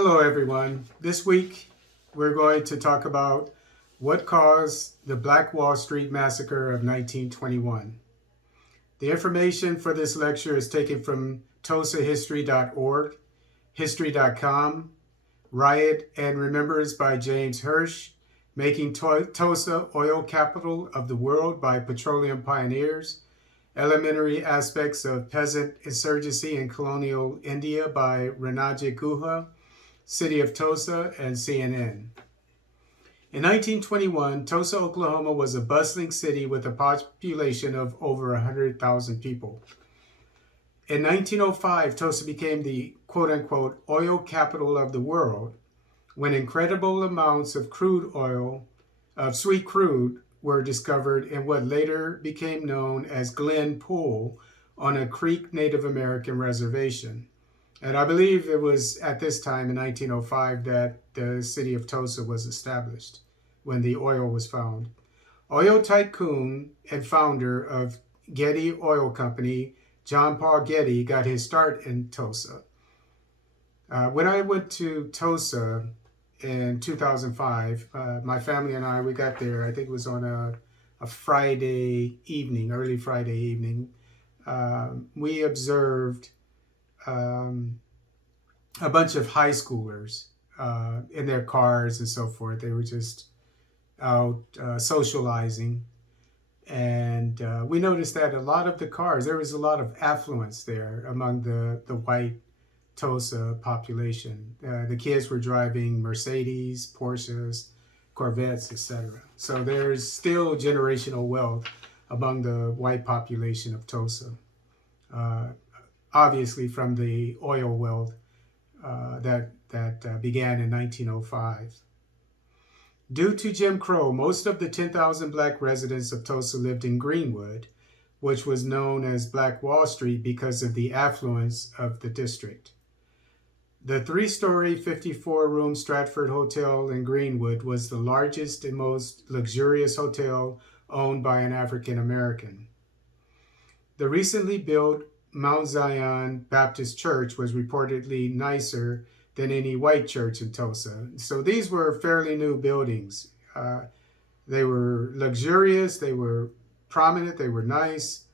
Hello, everyone. This week, we're going to talk about what caused the Black Wall Street Massacre of 1921. The information for this lecture is taken from tulsahistory.org, history.com, Riot and Remembrance by James Hirsch, Making Tulsa Oil Capital of the World by Petroleum Pioneers, Elementary Aspects of Peasant Insurgency in Colonial India by Renaji Guha, City of Tulsa, and CNN. In 1921, Tulsa, Oklahoma was a bustling city with a population of over 100,000 people. In 1905, Tulsa became the quote-unquote oil capital of the world when incredible amounts of crude oil, of sweet crude, were discovered in what later became known as Glen Pool on a Creek Native American reservation. And I believe it was at this time in 1905 that the city of Tulsa was established when the oil was found. Oil tycoon and founder of Getty Oil Company, John Paul Getty, got his start in Tulsa. When I went to Tulsa in 2005, my family and I, we got there, I think it was on a Friday evening, early Friday evening. We observed a bunch of high schoolers in their cars and so forth. They were just out socializing. And we noticed that a lot of the cars, there was a lot of affluence there among the white Tulsa population. The kids were driving Mercedes, Porsches, Corvettes, etc. So there's still generational wealth among the white population of Tulsa. Obviously from the oil wealth that began in 1905. Due to Jim Crow, most of the 10,000 black residents of Tulsa lived in Greenwood, which was known as Black Wall Street because of the affluence of the district. The 3-story, 54-room Stratford Hotel in Greenwood was the largest and most luxurious hotel owned by an African American. The recently built Mount Zion Baptist Church was reportedly nicer than any white church in Tulsa. So these were fairly new buildings. They were luxurious, they were prominent, they were nice.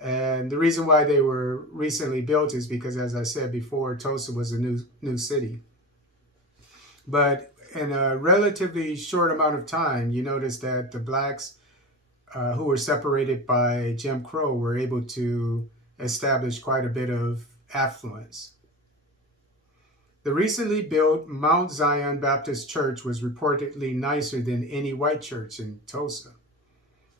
And the reason why they were recently built is because, as I said before, Tulsa was a new city. But in a relatively short amount of time, you notice that the blacks who were separated by Jim Crow were able to establish quite a bit of affluence. The recently built Mount Zion Baptist Church was reportedly nicer than any white church in Tulsa.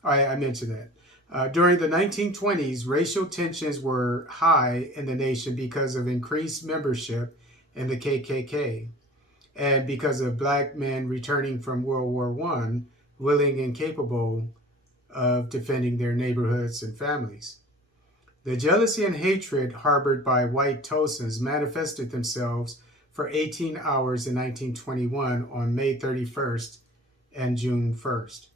I mentioned that. During the 1920s, racial tensions were high in the nation because of increased membership in the KKK and because of black men returning from World War I, willing and capable of defending their neighborhoods and families. The jealousy and hatred harbored by white Tulsans manifested themselves for 18 hours in 1921 on May 31st and June 1st.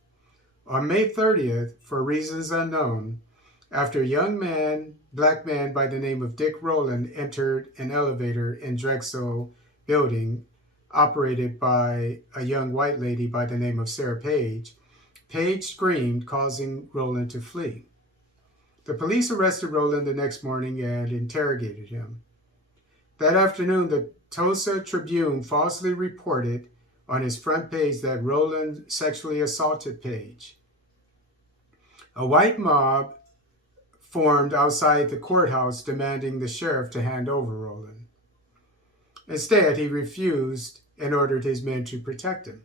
On May 30th, for reasons unknown, after a black man by the name of Dick Rowland entered an elevator in Drexel building operated by a young white lady by the name of Sarah Page, Page screamed, causing Rowland to flee. The police arrested Rowland the next morning and interrogated him. That afternoon, the Tulsa Tribune falsely reported on his front page that Rowland sexually assaulted Page. A white mob formed outside the courthouse demanding the sheriff to hand over Rowland. Instead, he refused and ordered his men to protect him.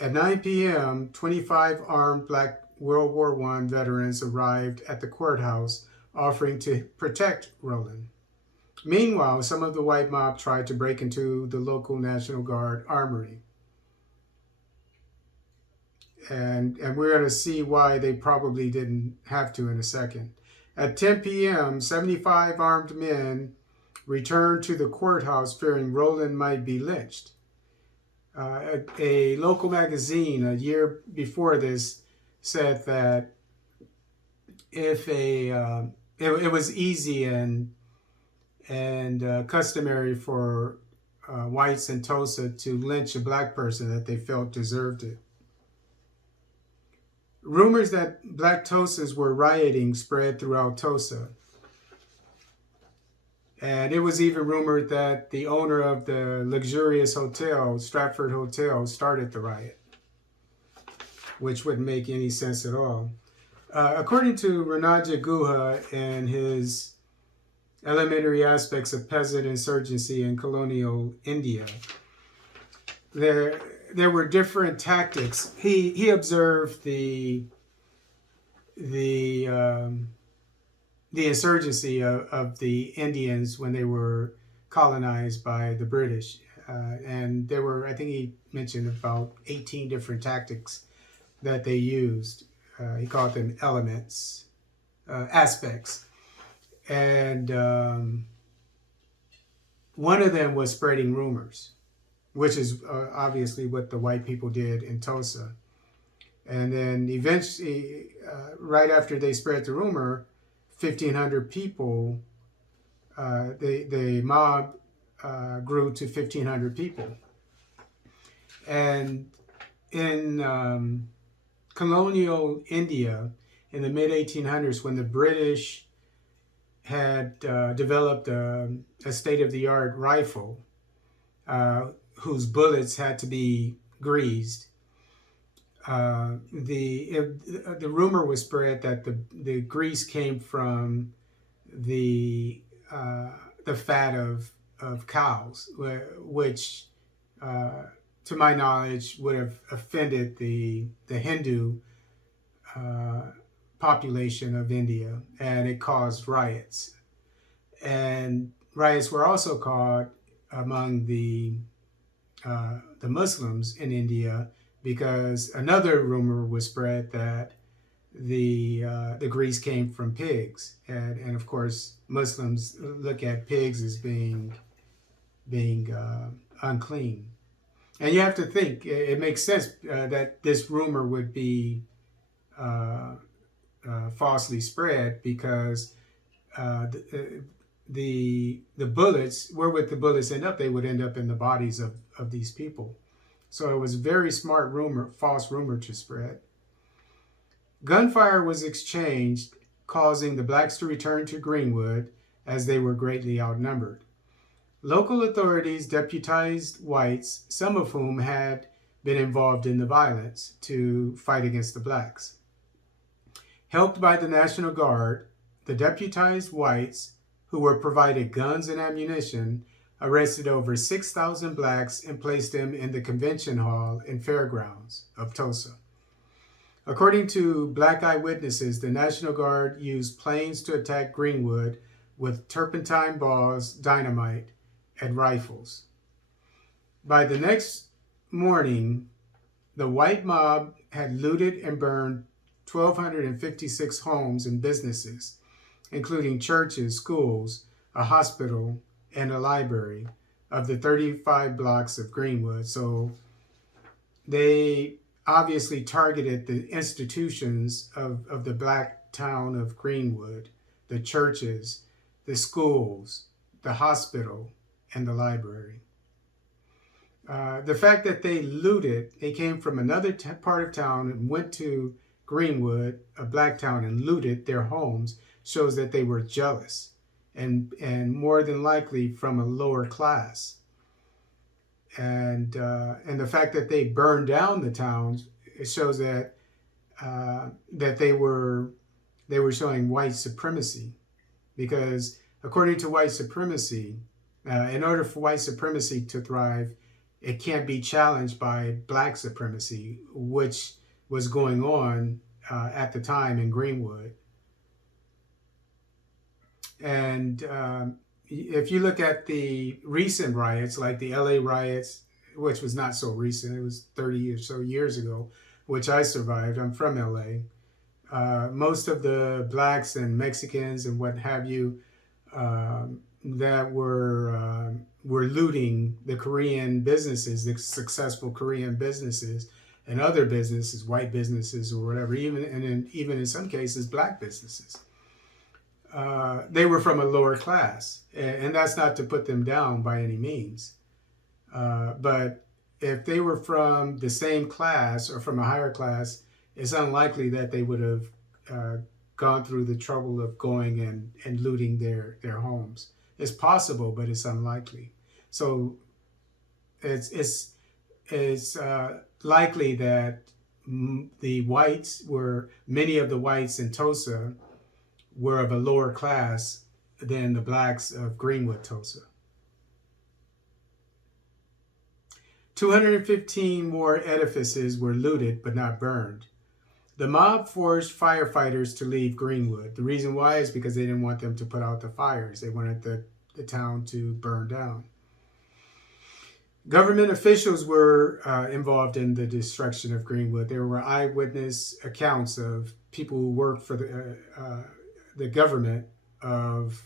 At 9 p.m., 25 armed black World War I veterans arrived at the courthouse offering to protect Rowland. Meanwhile, some of the white mob tried to break into the local National Guard armory. And we're going to see why they probably didn't have to in a second. At 10 p.m., 75 armed men returned to the courthouse fearing Rowland might be lynched. A local magazine a year before this said that if it was easy and customary for whites in Tulsa to lynch a black person that they felt deserved it. Rumors that black Tulsans were rioting spread throughout Tulsa. And it was even rumored that the owner of the luxurious hotel, Stratford Hotel, started the riot, which wouldn't make any sense at all. According to Ranaja Guha and his Elementary Aspects of Peasant Insurgency in Colonial India, there were different tactics. He observed the insurgency of the Indians when they were colonized by the British. And there were, I think he mentioned about 18 different tactics that they used. He called them aspects. And one of them was spreading rumors, which is obviously what the white people did in Tulsa. And then eventually, right after they spread the rumor, 1,500 people, the mob grew to 1,500 people. And in colonial India, in the mid-1800s, when the British had developed a state-of-the-art rifle whose bullets had to be greased, the rumor was spread that the grease came from the fat of cows, which, to my knowledge, would have offended the Hindu population of India, and it caused riots. And riots were also caused among the Muslims in India, because another rumor was spread that the grease came from pigs, and of course Muslims look at pigs as being unclean. And you have to think, it makes sense that this rumor would be falsely spread, because the bullets, where would the bullets end up? They would end up in the bodies of these people. So it was a very smart false rumor to spread. Gunfire was exchanged, causing the blacks to return to Greenwood as they were greatly outnumbered. Local authorities deputized whites, some of whom had been involved in the violence, to fight against the blacks. Helped by the National Guard, the deputized whites, who were provided guns and ammunition, arrested over 6,000 blacks and placed them in the convention hall and fairgrounds of Tulsa. According to black eyewitnesses, the National Guard used planes to attack Greenwood with turpentine balls, dynamite, and rifles. By the next morning, the white mob had looted and burned 1,256 homes and businesses, including churches, schools, a hospital, and a library of the 35 blocks of Greenwood. So they obviously targeted the institutions of the black town of Greenwood, the churches, the schools, the hospital, and the library. The fact that they looted, they came from another part of town and went to Greenwood, a black town, and looted their homes, shows that they were jealous, and more than likely from a lower class. And the fact that they burned down the towns, it shows that that they were showing white supremacy, because according to white supremacy, in order for white supremacy to thrive, it can't be challenged by black supremacy, which was going on at the time in Greenwood. And if you look at the recent riots, like the LA riots, which was not so recent, it was 30 or so years ago, which I survived. I'm from LA. Most of the blacks and Mexicans and what have you that were looting the Korean businesses, the successful Korean businesses, and other businesses, white businesses or whatever, even in some cases, black businesses. They were from a lower class, and that's not to put them down by any means. But if they were from the same class or from a higher class, it's unlikely that they would have uh, gone through the trouble of going and looting their homes. It's possible, but it's unlikely. So it's likely that many of the whites in Tulsa were of a lower class than the blacks of Greenwood, Tulsa. 215 more edifices were looted but not burned. The mob forced firefighters to leave Greenwood. The reason why is because they didn't want them to put out the fires. They wanted the town to burn down. Government officials were involved in the destruction of Greenwood. There were eyewitness accounts of people who worked for the government of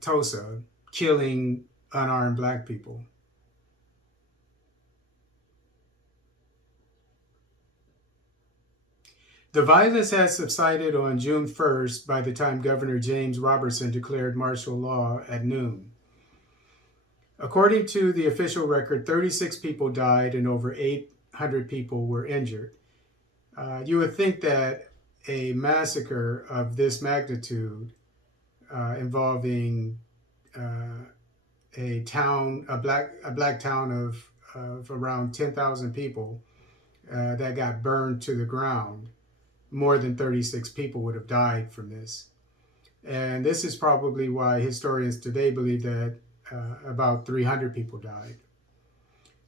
Tulsa killing unarmed black people. The violence had subsided on June 1st by the time Governor James Robertson declared martial law at noon. According to the official record, 36 people died and over 800 people were injured. You would think that a massacre of this magnitude involving a black town of around 10,000 people that got burned to the ground, more than 36 people would have died from this. And this is probably why historians today believe that about 300 people died.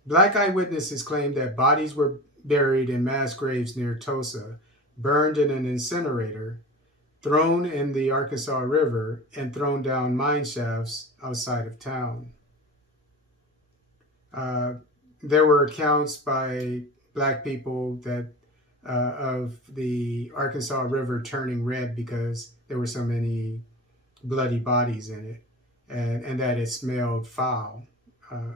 Black eyewitnesses claimed that bodies were buried in mass graves near Tulsa, burned in an incinerator, thrown in the Arkansas River, and thrown down mine shafts outside of town. There were accounts by black people that of the Arkansas River turning red because there were so many bloody bodies in it, and that it smelled foul,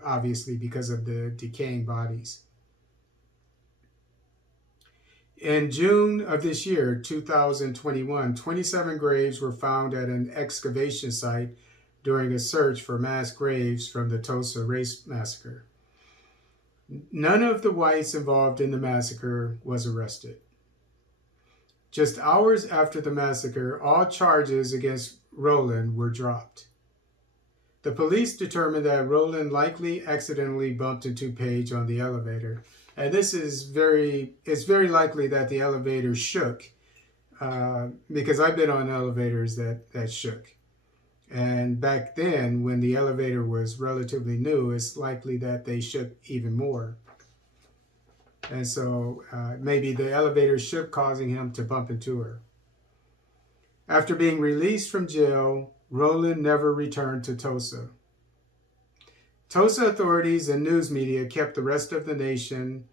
obviously because of the decaying bodies. In June of this year, 2021, 27 graves were found at an excavation site during a search for mass graves from the Tulsa race massacre. None of the whites involved in the massacre was arrested. Just hours after the massacre, all charges against Rowland were dropped. The police determined that Rowland likely accidentally bumped into Page on the elevator. And it's very likely that the elevator shook because I've been on elevators that shook. And back then, when the elevator was relatively new, it's likely that they shook even more. And so maybe the elevator shook, causing him to bump into her. After being released from jail, Rowland never returned to Tulsa. Tulsa authorities and news media kept the rest of the nation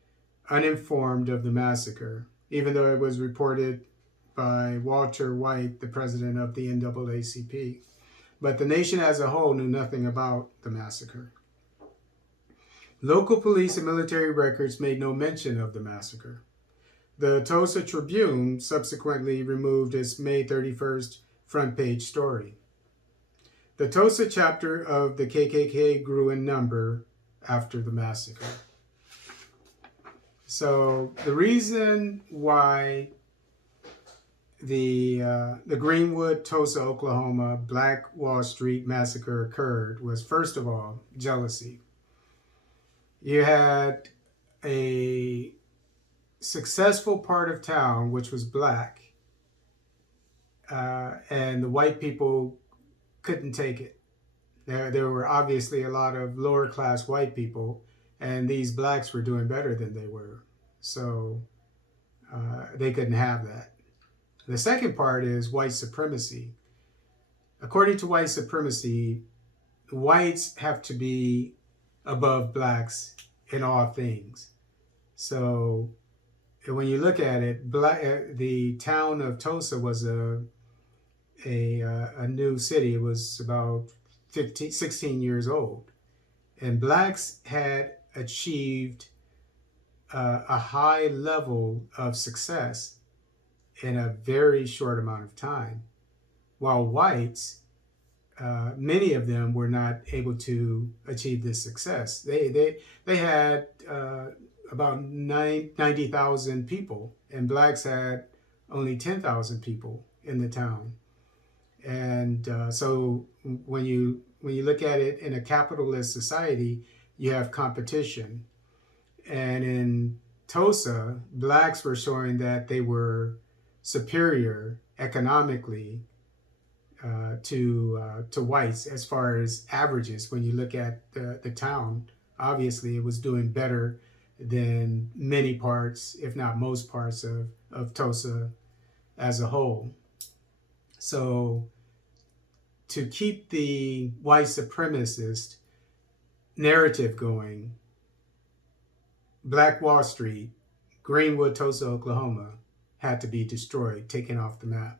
uninformed of the massacre, even though it was reported by Walter White, the president of the NAACP. But the nation as a whole knew nothing about the massacre. Local police and military records made no mention of the massacre. The Tulsa Tribune subsequently removed its May 31st front page story. The Tulsa chapter of the KKK grew in number after the massacre. So the reason why the Greenwood, Tulsa, Oklahoma Black Wall Street massacre occurred was, first of all, jealousy. You had a successful part of town which was black, and the white people couldn't take it. There were obviously a lot of lower class white people, and these blacks were doing better than they were. So they couldn't have that. The second part is white supremacy. According to white supremacy, whites have to be above blacks in all things. So when you look at it, the town of Tulsa was a new city. It was about 16 years old. And blacks had achieved a high level of success in a very short amount of time, while whites many of them were not able to achieve this success. They had about 90,000 people, and blacks had only 10,000 people in the town. And so when you look at it in a capitalist society, you have competition. And in Tulsa, blacks were showing that they were superior economically to whites as far as averages. When you look at the town, obviously it was doing better than many parts, if not most parts of Tulsa as a whole. So to keep the white supremacist narrative going, Black Wall Street, Greenwood, Tulsa, Oklahoma, had to be destroyed, taken off the map.